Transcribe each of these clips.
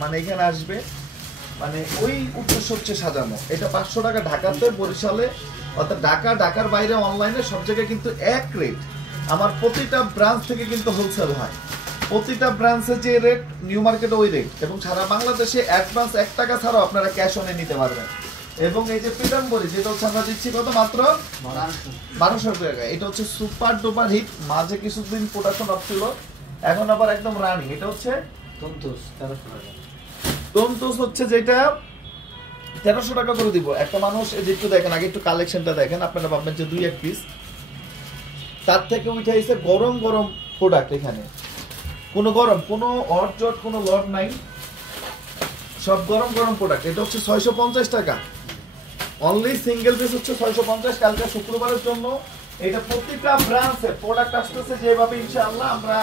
মানে এখানে আসবে, মানে ওই উদ্দেশ্য হচ্ছে সাজানো। এটা 500 টাকা ঢাকাতে, বরিশালে অর্থাৎ ঢাকার বাইরে অনলাইনে সব জায়গায় কিন্তু এক রেট। আমার প্রতিটা ব্রাঞ্চ থেকে কিন্তু হোলসেল হয়, প্রতিটা ব্রাঞ্চে যে রেট নিউ মার্কেটে ওই রেট, এবং সারা বাংলাদেশে অ্যাডভান্স 1 টাকা ছাড়াও আপনারা ক্যাশ অনে নিতে পারবেন। এবং এই যে পিতাম্বরী যেটা হচ্ছে আমরা দিচ্ছি কত, মাত্র 1200 টাকা। এটা হচ্ছে সুপার ডুপার হিট, মাঝে কিছুদিন প্রোডাকশন অফ ছিল, এখন আবার একদম রানিং। এটা হচ্ছে তন্তুস হচ্ছে যেটা 1300 টাকা করে দিব। একটা মানুষ একটু দেখেন, আগে একটু কালেকশনটা দেখেন, আপনারা ভাববেন যে 2-1 পিস, তার থেকে উঠাইছে গরম গরম প্রোডাক্ট। এখানে কোনো গরম, কোনো অর্জট, কোনো লট নাই, সব গরম গরম প্রোডাক্ট। এটা হচ্ছে 650 টাকা অনলি, সিঙ্গেল পিস হচ্ছে 650। কালকে শুক্রবারের জন্য এটা প্রতিটা ব্রাঞ্চে প্রোডাক্ট আসতেছে যেভাবে, ইনশাআল্লাহ আমরা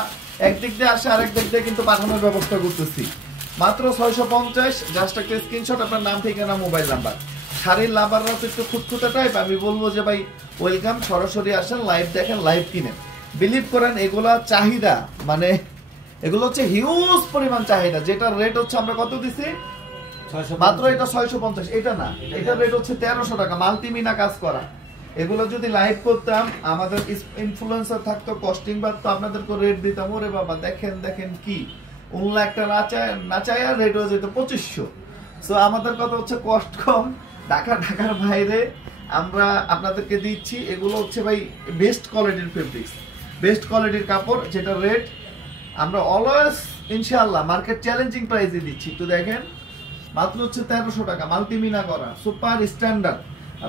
একদিক দিয়ে আসে আরেক দিক দিয়ে কিন্তু পাঠানোর ব্যবস্থা করতেছি। মাত্র 650, জাস্ট একটা স্ক্রিনশট, আপনার নাম, ঠিকানা, মোবাইল নাম্বার। শাড়ির লাভাররা তো একটু খুঁতখুঁতে টাইপ, আমি বলবো যে ভাই ওয়েলকাম, সরাসরি আসেন, লাইভ দেখেন, লাইভ কিনেন। বিলিভ করেন এগুলা চাহিদা, মানে এগুলো হচ্ছে হিউজ পরিমাণ চাহিদা। যেটা রেট হচ্ছে আমরা কত দিছি মাত্র, এটা 650, এটা না, এটার রেট হচ্ছে 1300 টাকা, মাল্টিমিনা কাজ করা। এগুলো যদি লাইভ করতাম, আমাদের ইনফ্লুয়েন্সার থাকতো, কস্টিং বাড়তো, আপনাদেরকে রেট দিতাম। ওরে বাবা দেখেন দেখেন কি উনলা একটা নাচায় রেট হয়ে যেত 2500। সো আমাদের কথা হচ্ছে কষ্ট কম, ঢাকার বাইরে আমরা আপনাদেরকে দিচ্ছি। এগুলো হচ্ছে ভাই বেস্ট কোয়ালিটির ফেব্রিক্স, বেস্ট কোয়ালিটির কাপড়, যেটা রেট আমরা অলওয়েজ ইনশাআল্লাহ মার্কেট চ্যালেঞ্জিং প্রাইসে দিচ্ছি। একটু দেখেন, মাত্র হচ্ছে 1300 টাকা, মাল্টিমিনা করা, সুপার স্ট্যান্ডার্ড।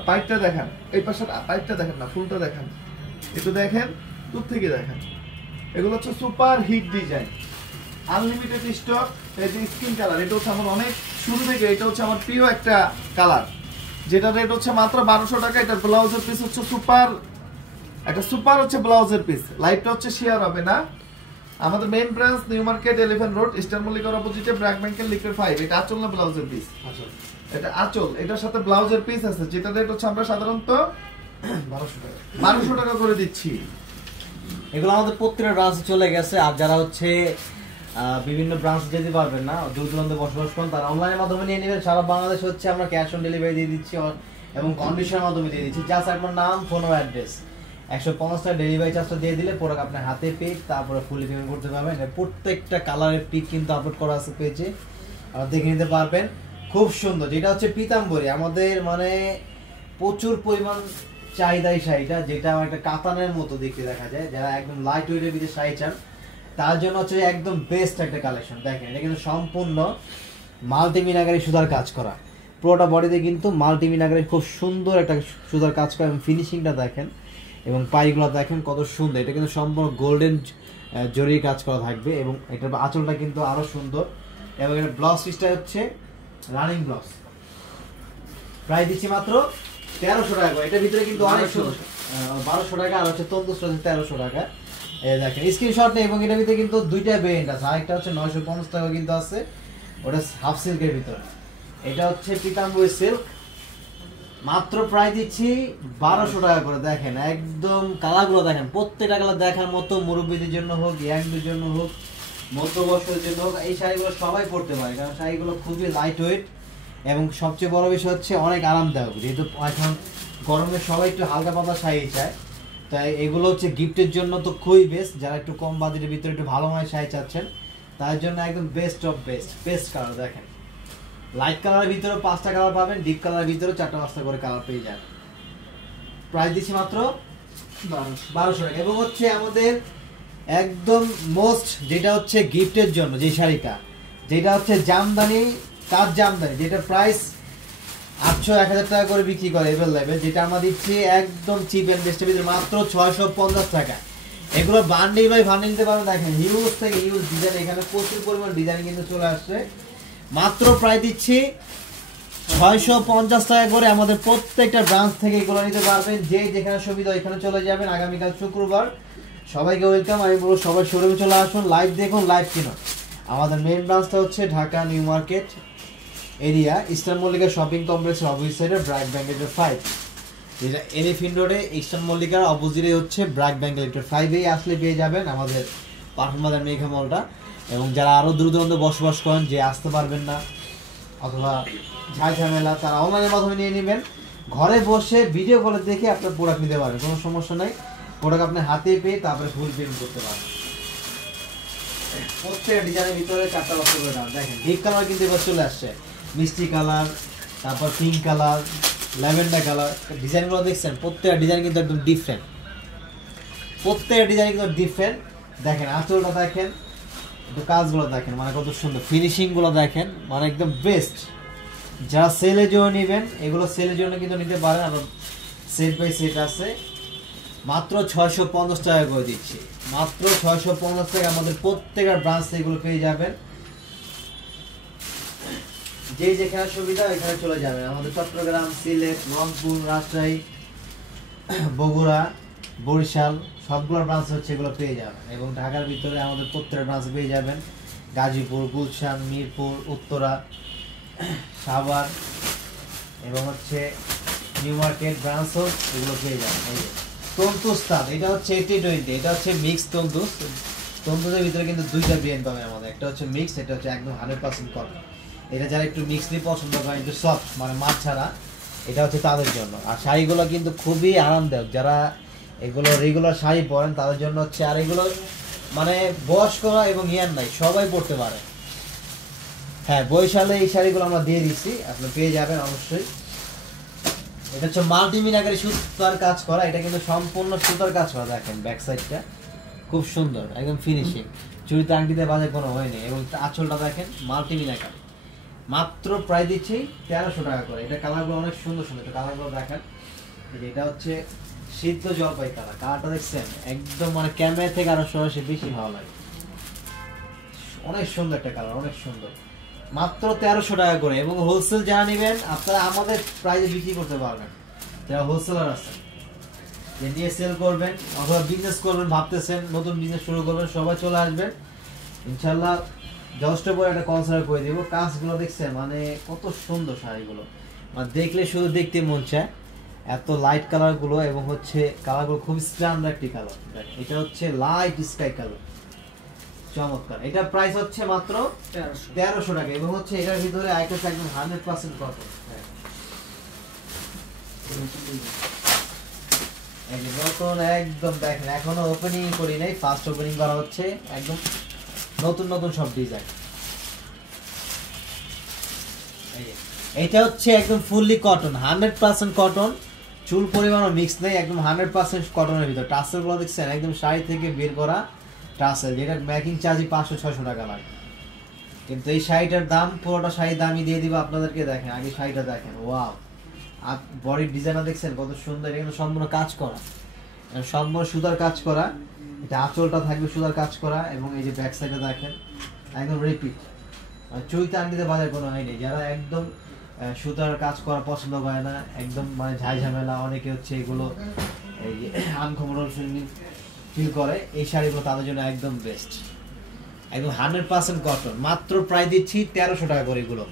পাইপটা দেখেন, এই পাশে পাইপটা দেখেন না, ফুলটা দেখেন, একটু দেখেন, দূর থেকে দেখেন। এগুলো হচ্ছে super hit design, unlimited stock. এই যে স্কিন কালার, এটা হচ্ছে আমার অনেক শুরু থেকে, এটা হচ্ছে আমার প্রিয় একটা কালার, যেটা রেট হচ্ছে মাত্র 1200 টাকা। এটার ব্লাউজের পিস হচ্ছে সুপার, একটা সুপার হচ্ছে ব্লাউজের পিস। লাইভটা হচ্ছে শেয়ার হবে না। আমাদের main branch New Market, Elephant Road, Eastern মল্লিকার অপোজিটে, ব্র্যাক ব্যাংকের লিকুইড 5। এটা আঁচল না ব্লাউজের পিস? এটা আঁচল, এটার সাথে ব্লাউজের পিস আছে, যেটা রেট হচ্ছে আমরা সাধারণত 1200 টাকা করে দিচ্ছি। এগুলো আমাদের প্রত্যেকটা ব্রাঞ্চে চলে গেছে। আর যারা হচ্ছে বিভিন্ন ব্রাঞ্চ যেতে পারবেন না, দূর দূরান্তে বসবাস করেন, তারা অনলাইনের মাধ্যমে নিয়ে নেবেন। সারা বাংলাদেশ হচ্ছে আমরা ক্যাশ অন ডেলিভারি দিয়ে দিচ্ছি এবং কন্ডিশনের মাধ্যমে দিয়ে দিচ্ছি। জাস্ট আপনার নাম, ফোন ও অ্যাড্রেস, 150 টাকা ডেলিভারি চার্জটা দিয়ে দিলে প্রোডাক্ট আপনার হাতে পেয়ে তারপরে ফুলি পেমেন্ট করতে পারবেন। প্রত্যেকটা কালারের পিক কিন্তু আপলোড করা আছে পেজে, আপনারা দেখে নিতে পারবেন। খুব সুন্দর, যেটা হচ্ছে পিতাম্বরী, আমাদের মানে প্রচুর পরিমাণ চাহিদাই শাড়িটা, যেটা একটা কাতানের মতো দেখতে দেখা যায়। যারা একদম লাইট ওয়েটের ভিতরে শাড়ি চান তার জন্য হচ্ছে একদম বেস্ট একটা কালেকশন। দেখেন, এটা কিন্তু সম্পূর্ণ মাল্টিমিনাগারি সুতার কাজ করা, পুরোটা বডিতে কিন্তু মাল্টিমিনাগারি খুব সুন্দর একটা সুতার কাজ করা, এবং ফিনিশিংটা দেখেন এবং পাইগুলো দেখেন কত সুন্দর। এটা কিন্তু সম্পূর্ণ গোল্ডেন জরির কাজ করা থাকবে, এবং এটার আঁচলটা কিন্তু আরো সুন্দর। এবং এটা ব্লাউজ পিসটা হচ্ছে রানিং ব্লাউজ। প্রাইস দিচ্ছি মাত্র 1300 টাকা করে। এটার ভিতরে কিন্তু অনেক সুন্দর, 1200 টাকা, আর হচ্ছে তন্দুসটা 1300 টাকা। এই দেখেন স্ক্রিনশট নেই। এবং এটার ভিতরে কিন্তু দুইটা ভেরিয়েন্ট আছে, আরেকটা হচ্ছে 950 টাকা কিন্তু আছে, ওটা হাফ সিল্কের ভিতরে। এটা হচ্ছে পিতাম্বরী সিল্ক, মাত্র প্রাইস দিচ্ছি 1200 টাকা করে। দেখেন একদম কালারগুলো দেখেন, প্রত্যেকটা কালার দেখার মতো, মুরব্বীদের জন্য হোক, ইয়াংদের জন্য হোক, মধ্যবয়সের জন্য হোক, এই শাড়িগুলো সবাই পরতে পারে, কারণ শাড়িগুলো খুবই লাইট ওয়েট এবং সবচেয়ে বড় বিষয় হচ্ছে অনেক আরামদায়ক। যেহেতু এখন গরমে সবাই একটু হালকা পাতলা শাড়ি চায়, তাই এগুলো হচ্ছে গিফটের জন্য তো খুবই বেস্ট। যারা একটু কম বাজেটের ভিতরে একটু ভালো মানের শাড়ি চাচ্ছেন তার জন্য একদম best of best. Best colour দেখেন, লাইট কালারের ভিতরে 5টা কালার পাবেন, ডিপ কালারের ভিতরে 4টা-5টা করে কালার পেয়ে যাবেন। প্রাইস দিচ্ছি মাত্র 1200 টাকা। এবং হচ্ছে আমাদের একদম মোস্ট, যেটা হচ্ছে গিফটের জন্য যে শাড়িটা, যেটা হচ্ছে জামদানি, কাজ জামদানি, যেটা প্রাইস 800-1000 টাকা করে বিক্রি করে এভেল লাইভে, যেটা আমরা দিচ্ছি একদম চিপ অ্যান্ড বেস্টের ভিতরে মাত্র 650 টাকা। এগুলো বান্ডিল বাই বান্ডিল নিতে পারবেন। দেখেন হিউজ থেকে হিউজ ডিজাইন, এখানে প্রচুর পরিমাণ ডিজাইন কিন্তু চলে আসছে। মাত্র প্রায় দিচ্ছি 650 টাকা করে। আমাদের প্রত্যেকটা ব্রাঞ্চ থেকে এগুলো নিতে পারবেন, যে যেখানে সুবিধা এখানে চলে যাবেন। আগামীকাল শুক্রবার, সবাইকে ওয়েলকাম। আমি বলবো সবাই শোরুমে চলে আসুন, লাইভ দেখুন, লাইভ কিনুন। আমাদের মেইন ব্রাঞ্চটা হচ্ছে Dhaka new market area, eastern Mallika shopping কমপ্লেক্সের অপোজিট সাইডে ব্র্যাক ব্যাংক লিমিটেড 5, যেটা এলিফ্যান্ট রোডে ইস্টার্ন মল্লিকার অপোজিটে হচ্ছে ব্র্যাক ব্যাংক লিমিটেড 5 আসলে পেয়ে যাবেন আমাদের পারফরমাদার মেঘা মলটা। এবং যারা আরও দূর দূরান্ত বসবাস করেন, যে আসতে পারবেন না অথবা ঝামেলা, তারা অনলাইনের মাধ্যমে নিয়ে নেবেন। ঘরে বসে ভিডিও কলে দেখে আপনার প্রোডাক্ট নিতে পারবেন, কোনো সমস্যা নাই। প্রোডাক্ট আপনি হাতে পেয়ে তারপরে ফুল পেমেন্ট করতে পারবেন। প্রত্যেক ডিজাইনের ভিতরে 4টা বছর করে দাম। দেখেন ডিপ কালার কিন্তু এবার চলে আসছে, মিষ্টি কালার, তারপর পিঙ্ক কালার, ল্যাভেন্ডার কালার। ডিজাইনগুলো দেখছেন, প্রত্যেকটা ডিজাইন কিন্তু একদম ডিফারেন্ট, প্রত্যেকটা ডিজাইন কিন্তু ডিফারেন্ট। দেখেন আঁচলটা দেখেন, একটু কাজগুলো দেখেন, মানে কত সুন্দর ফিনিশিংগুলো দেখেন, মানে একদম বেস্ট। যারা সেলের জন্য নেবেন, এগুলো সেলের জন্য কিন্তু নিতে পারেন। আবার সেট বাই সেট আছে, মাত্র 650 টাকা করে দিচ্ছি, মাত্র 650 টাকা। আমাদের প্রত্যেকটা ব্রাঞ্চ এগুলো পেয়ে যাবেন, যে যেখানে সুবিধা এখানে চলে যাবেন। আমাদের চট্টগ্রাম, সিলেট, রংপুর, রাজশাহী, বগুড়া, বরিশাল সবগুলো ব্রাঞ্চ হচ্ছে এগুলো পেয়ে যাবেন। এবং ঢাকার ভিতরে আমাদের প্রত্যেকটা ব্রাঞ্চ পেয়ে যাবেন, গাজীপুর, গুলশান, মিরপুর, উত্তরা, সাভার এবং হচ্ছে নিউ মার্কেট ব্রাঞ্চও এগুলো পেয়ে যাবেন। এই যে তন্তুস্তান, এটা হচ্ছে 80-20, এটা হচ্ছে মিক্স তন্তুস। তন্তুসের ভিতরে কিন্তু দুইটা ব্র্যান্ড পাবেন আমাদের, একটা হচ্ছে মিক্স, এটা হচ্ছে একদম 100% কটন। এটা যারা একটু মিক্সলি পছন্দ করেন, একটু সফট মানে মাছ ছাড়া, এটা হচ্ছে তাদের জন্য। আর শাড়িগুলো কিন্তু খুবই আরামদায়ক, যারা এগুলো রেগুলার শাড়ি পরেন তাদের জন্য হচ্ছে। আর এগুলো মানে বয়স্ক এবং ইয়ার নাই, সবাই পরতে পারে। হ্যাঁ, বৈশালে এই শাড়িগুলো আমরা দিয়ে দিচ্ছি, আপনি পেয়ে যাবেন অবশ্যই। এটা হচ্ছে মাল্টিমিনাকারি সুতার কাজ করা, এটা কিন্তু সম্পূর্ণ সুতার কাজ করা। দেখেন ব্যাক সাইডটা খুব সুন্দর, একদম ফিনিশিং, চুড়িতে আংটিতে বাজে কোনো হয়নি। এবং আঁচলটা দেখেন মাল্টিমিনাকারি, মাত্র প্রায় দিচ্ছি 1300 টাকা করে। এটা কালারগুলো অনেক সুন্দর সুন্দর, এটা কালারগুলো দেখেন। এটা হচ্ছে সিদ্ধ জলপাই কালার, কালারটা দেখছেন একদম মানে ক্যামেরা থেকে আরো সরাসরি বেশি ভালো লাগে, অনেক সুন্দর একটা কালার, অনেক সুন্দর। মাত্র 1300 টাকা করে। এবং হোলসেল যারা নেবেন আপনারা আমাদের প্রাইসে বিক্রি করতে পারবেন, যারা হোলসেলার আছে, যে নিয়ে সেল করবেন অথবা বিজনেস করবেন ভাবতেছেন, নতুন বিজনেস শুরু করবেন, সবাই চলে আসবেন ইনশাল্লাহ। যথেষ্ট করে একটা কনসাল্ট করে দিব। কাজগুলো দেখছেন মানে কত সুন্দর শাড়িগুলো, মানে দেখলে শুধু দেখতে মন চায়, এত লাইট কালারগুলো। এবং হচ্ছে কালারগুলো খুব স্ট্যান্ডার্ড একটি কালার। এটা হচ্ছে লাইট স্কাই কালার, চমৎকার। এটা প্রাইস হচ্ছে মাত্র 1300 টাকা। এবং হচ্ছে এটার ভিতরে আইটেম একদম 100% কটন। এই যে নতুন একদম দেখেন, এখনো ওপেনিং করি নাই, ফার্স্ট ওপেনিং করা হচ্ছে, একদম নতুন নতুন সব ডিজাইন। এটা হচ্ছে একদম ফুললি কটন, 100% কটন, চুল পরিমাণও মিক্স নেই, একদম 100% কটনের ভিতর। টাসেলগুলো দেখছেন একদম শাড়ি থেকে বের করা টাসেল, যেটা মেকিং চার্জই 500-600 টাকা লাগে। কিন্তু এই শাড়িটার দাম, পুরোটা শাড়ির দামই দিয়ে দিব আপনাদেরকে। দেখেন আগে শাড়িটা দেখেন, ওয়াও, আর বডির ডিজাইনটা দেখছেন কত সুন্দর, এটা কিন্তু সম্পূর্ণ কাজ করা, সম্পূর্ণ সুতার কাজ করা। এটা আঁচলটা থাকবে সুতার কাজ করা। এবং এই যে ব্যাক সাইডে দেখেন একদম রিপিট, চুইতে আনতে বাজার কোনো হয়নি। যারা একদম সুতার কাজ করা পছন্দ করে না, একদম মানে ঝামেলা, অনেকে হচ্ছে এগুলো এই যে আনকমফোর্টেবল ফিল করে, এই শাড়িগুলো তাদের জন্য একদম বেস্ট, একদম 100% কটন। মাত্র প্রায় দিচ্ছি 1300 টাকা করে। এগুলো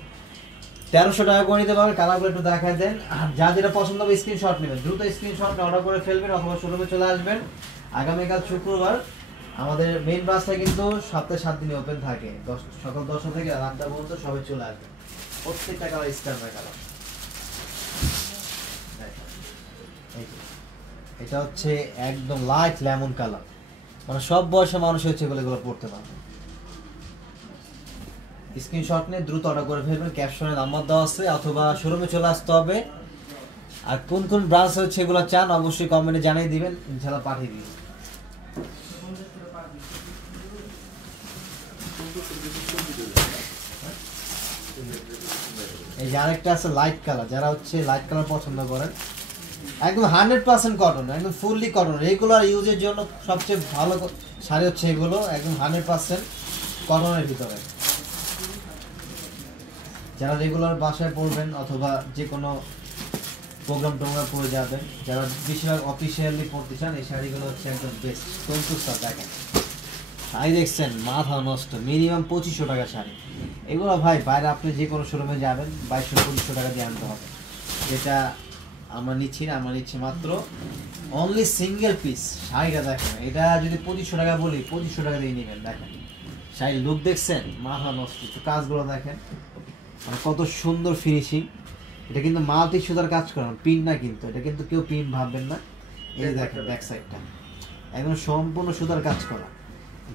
1300 টাকা করে নিতে পারবেন। কালারগুলো একটু দেখায় দেন, আর যা যেটা পছন্দ হবে স্ক্রিনশট নেবেন, দ্রুত স্ক্রিনশট অর্ডার করে ফেলবেন অথবা শোরুমে চলে আসবেন। আগামীকাল শুক্রবার আমাদের মেইন ব্রাঞ্চটা কিন্তু সপ্তাহে 7 দিনে ওপেন থাকে, সকাল 10টা থেকে রাত 8টা পর্যন্ত সবাই চলে আসবে। প্রত্যেকটা কালার স্ট্যান্ডার্ড কালার। এটা হচ্ছে একদম লাইট লেমন কালার, মানে সব বয়সের মানুষ হচ্ছে এগুলো পড়তে পারবে। স্ক্রিনশট নিয়ে দ্রুত অর্ডার করে ফেলবেন, ক্যাপশনে নাম্বার দেওয়া আছে, অথবা শোরুমে চলে আসতে হবে। আর কোন কোন ব্রাঞ্চ হচ্ছে এগুলো চান অবশ্যই কমেন্টে জানিয়ে দিবেন, ইনশাআল্লাহ পাঠিয়ে দিবেন। এই যে আরেকটা আছে লাইট কালার, যারা হচ্ছে লাইট কালার পছন্দ করেন, একদম 100% কটন, একদম ফুললি কটন, রেগুলার ইউজের জন্য সবচেয়ে ভালো শাড়ি হচ্ছে এগুলো, একদম 100% কটনের ভিতরে। যারা রেগুলার বাসায় পরবেন অথবা যে কোনো প্রোগ্রাম টোগ্রাম পরে যাবেন, যারা বেশিরভাগ অফিসিয়ালি পরতে চান, এই শাড়িগুলো হচ্ছে একদম বেস্ট। তন্তুস্তার দেখেন শাড়ি দেখছেন, মাথা নষ্ট, মিনিমাম 2500 টাকা শাড়ি। এগুলো ভাই বাইরে আপনি যে কোনো শোরুমে যাবেন 2200-2500 টাকা দিয়ে আনতে হবে, যেটা আমরা নিচ্ছি না। আমরা নিচ্ছি মাত্র অনলি সিঙ্গেল পিস। শাড়িটা দেখেন, এটা যদি 2500 টাকা বলি 2500 টাকা দিয়ে নেবেন। দেখেন শাড়ির লুক দেখছেন, মাথা নষ্ট। একটু কাজগুলো দেখেন, মানে কত সুন্দর ফিনিশিং। এটা কিন্তু মাল্টি সুতার কাজ করা, পিন না কিন্তু, এটা কিন্তু কেউ পিন ভাববেন না। এই যে দেখেন ব্যাক সাইডটা একদম সম্পূর্ণ সুতার কাজ করা।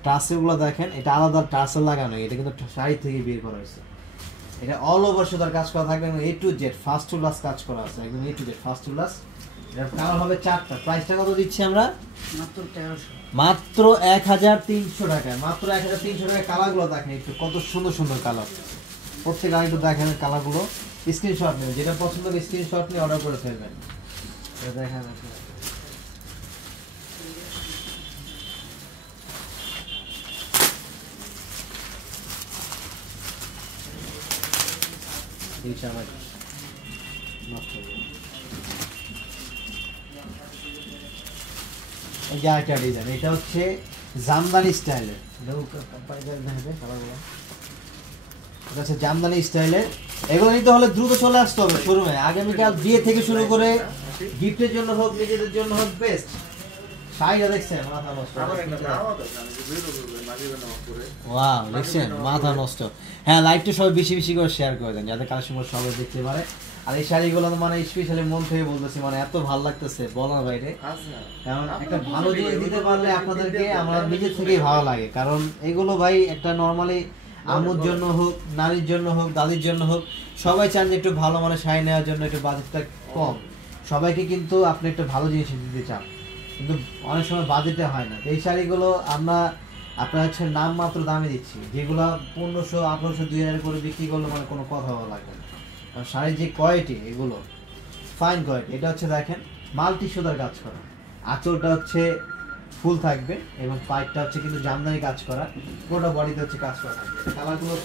টাসেলগুলো দেখেন, এটা আলাদা টাসেল লাগানো, এটা কিন্তু শাড়ি থেকে বের করা হয়েছে। এটা অল ওভার সুতার কাজ করা থাকবে, A to Z first to last কাজ করা আছে, একদম A to Z first to last. এটার কালার হবে 4টা। প্রাইসটা কত দিচ্ছি আমরা? মাত্র 1300 টাকায়। মাত্র 1300 টাকায়। কালারগুলো দেখেন একটু, কত সুন্দর সুন্দর কালার। প্রত্যেক আগে একটু দেখেন কালারগুলো, স্ক্রিনশট নেবেন, যেটা পছন্দ হবে স্ক্রিনশট নিয়ে অর্ডার করে ফেলবেন। এটা দেখেন এই যে আরেকটা ডিজাইন, এটা হচ্ছে জামদানি স্টাইলের। এটা হচ্ছে জামদানি স্টাইলের। এগুলো নিতে হলে দ্রুত চলে আসতে হবে শোরুমে। আগামীকাল বিয়ে থেকে শুরু করে গিফটের জন্য হোক, নিজেদের জন্য হোক, বেস্ট শাড়িটা দেখছেন মাথা নষ্ট। ওয়াও, দেখছেন মাথা নষ্ট। হ্যাঁ, লাইভটা সবাই বেশি বেশি করে শেয়ার করে দেন, যাতে কালেকশন সবাই দেখতে পারে। আর এই শাড়িগুলো মানে স্পেশালি মন থেকে বলতেছি, মানে এত ভালো লাগতেছে বলার বাইরে। কারণ একটা ভালো জিনিস দিতে পারলে আপনাদেরকে আমার নিজের থেকেই ভালো লাগে। কারণ এগুলো ভাই একটা নর্মালি আম্মুর জন্য হোক, নারীর জন্য হোক, দাদির জন্য হোক, সবাই চান যে একটু ভালো মানে শাড়ি নেওয়ার জন্য, একটু বাজেটটা কম। সবাইকে কিন্তু আপনি একটা ভালো জিনিস দিতে চান, কিন্তু অনেক সময় বাজেটে হয় না। এই শাড়িগুলো আমরা আপনার হচ্ছে নাম মাত্র দামে দিচ্ছি, যেগুলো 1500, 1800, 2000 করে বিক্রি করলে মানে কোনো কথা বলা লাগবে না। আর শাড়ির যে কোয়ালিটি, এগুলো ফাইন কোয়ালিটি। এটা হচ্ছে দেখেন মাল্টি সুতার কাজ করা, আঁচলটা হচ্ছে ফুল থাকবে এবং পাইপটা হচ্ছে কিন্তু জামদানি কাজ করা, পুরোটা বডিতে হচ্ছে কাজ করা থাকবে। কালারগুলো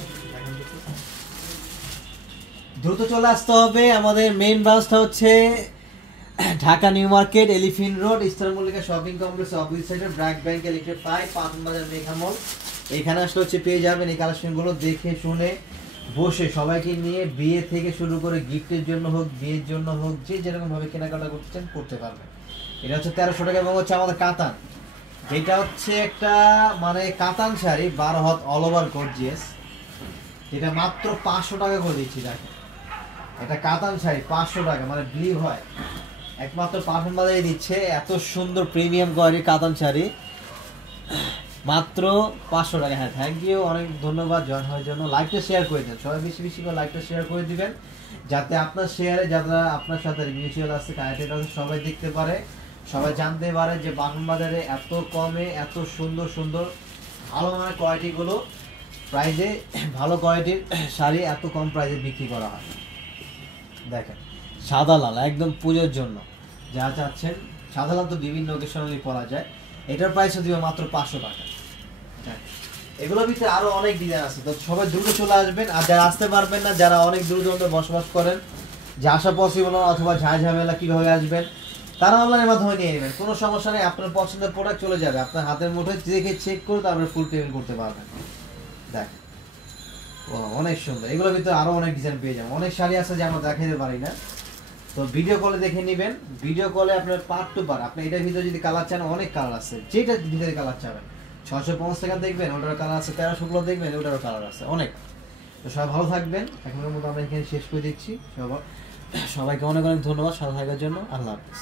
দ্রুত চলে আসতে হবে। আমাদের মেইন ব্রাঞ্চটা হচ্ছে Dhaka new Market, Elephant road, Easter Mallika shopping complex opposite সাইডে, ব্র্যাক ব্যাংক, ইলেকট্রিক 5, পাটন বাজার, মেঘা মল। এখানে আসলে হচ্ছে পেয়ে যাবেন এই কালেকশনগুলো। দেখে শুনে বসে সবাইকে নিয়ে বিয়ে থেকে শুরু করে গিফটের জন্য হোক, বিয়ের জন্য হোক, যে যেরকম ভাবে কেনাকাটা করতেন করতে পারবেন। এটা হচ্ছে 1300 টাকা এবং হচ্ছে আমাদের কাতান, যেটা হচ্ছে একটা মানে কাতান শাড়ি 12 হাত অল ওভার গর্জিয়াস, যেটা মাত্র 500 টাকা করে দিচ্ছি। দেখেন এটা কাতান শাড়ি 500 টাকা, মানে ব্লিউ হয়, একমাত্র পাঠান বাজারে দিচ্ছে। এত সুন্দর প্রিমিয়াম কোয়ালিটির কাতান শাড়ি মাত্র 500 টাকা। হ্যাঁ, থ্যাংক ইউ, অনেক ধন্যবাদ জয়েন হওয়ার জন্য। লাইভটা শেয়ার করে দেন, সবাই বেশি বেশি করে লাইভটা শেয়ার করে দিবেন, যাতে আপনার শেয়ারে যারা আপনার সাথে মিউচুয়াল আছে, কানেক্টেড আছে, সবাই দেখতে পারে, সবাই জানতে পারে যে পাঠান বাজারে এত কমে এত সুন্দর সুন্দর ভালো মানের কোয়ালিটিগুলো প্রাইজে, ভালো কোয়ালিটির শাড়ি এত কম প্রাইজে বিক্রি করা হয়। দেখেন সাদা লাল একদম পুজোর জন্য যা চাচ্ছেন, সাদা লাল তো বিভিন্ন ওকেশনালি পরা যায়। এটার প্রাইসও দিব মাত্র 500 টাকা। এগুলোর ভিতরে আরো অনেক ডিজাইন আছে, তো সবাই দ্রুত চলে আসবেন। আর যারা আসতে পারবেন না, যারা অনেক দূর দূরান্তে বসবাস করেন, যে আসা পসিবল না অথবা ঝামেলা কিভাবে আসবেন, তারা অনলাইনের মাধ্যমে নিয়ে নেবেন, কোনো সমস্যা নেই। আপনার পছন্দের প্রোডাক্ট চলে যাবে আপনার হাতের মুঠোয়, দেখে চেক করে তারপরে ফুল পেমেন্ট করতে পারবেন। দেখেন অনেক সুন্দর, এগুলোর ভিতরে আরো অনেক ডিজাইন পেয়ে যাবেন। অনেক শাড়ি আছে যে আমরা দেখাতে পারি না, তো ভিডিও কলে দেখে নেবেন। ভিডিও কলে আপনার পার্ট টু পার্ট, আপনি এটার ভিতরে যদি কালার চান, অনেক কালার আছে, যেটা ভিতরে কালার চাবেন 650 টাকা দেখবেন, ওটার কালার আছে, 1300 দেখবেন, ওটারও কালার আছে অনেক। তো সবাই ভালো থাকবেন। এখনের মতো আমরা এখানে শেষ করে দিচ্ছি। সবাইকে অনেক অনেক ধন্যবাদ সাথে থাকার জন্য। আল্লাহ হাফেজ।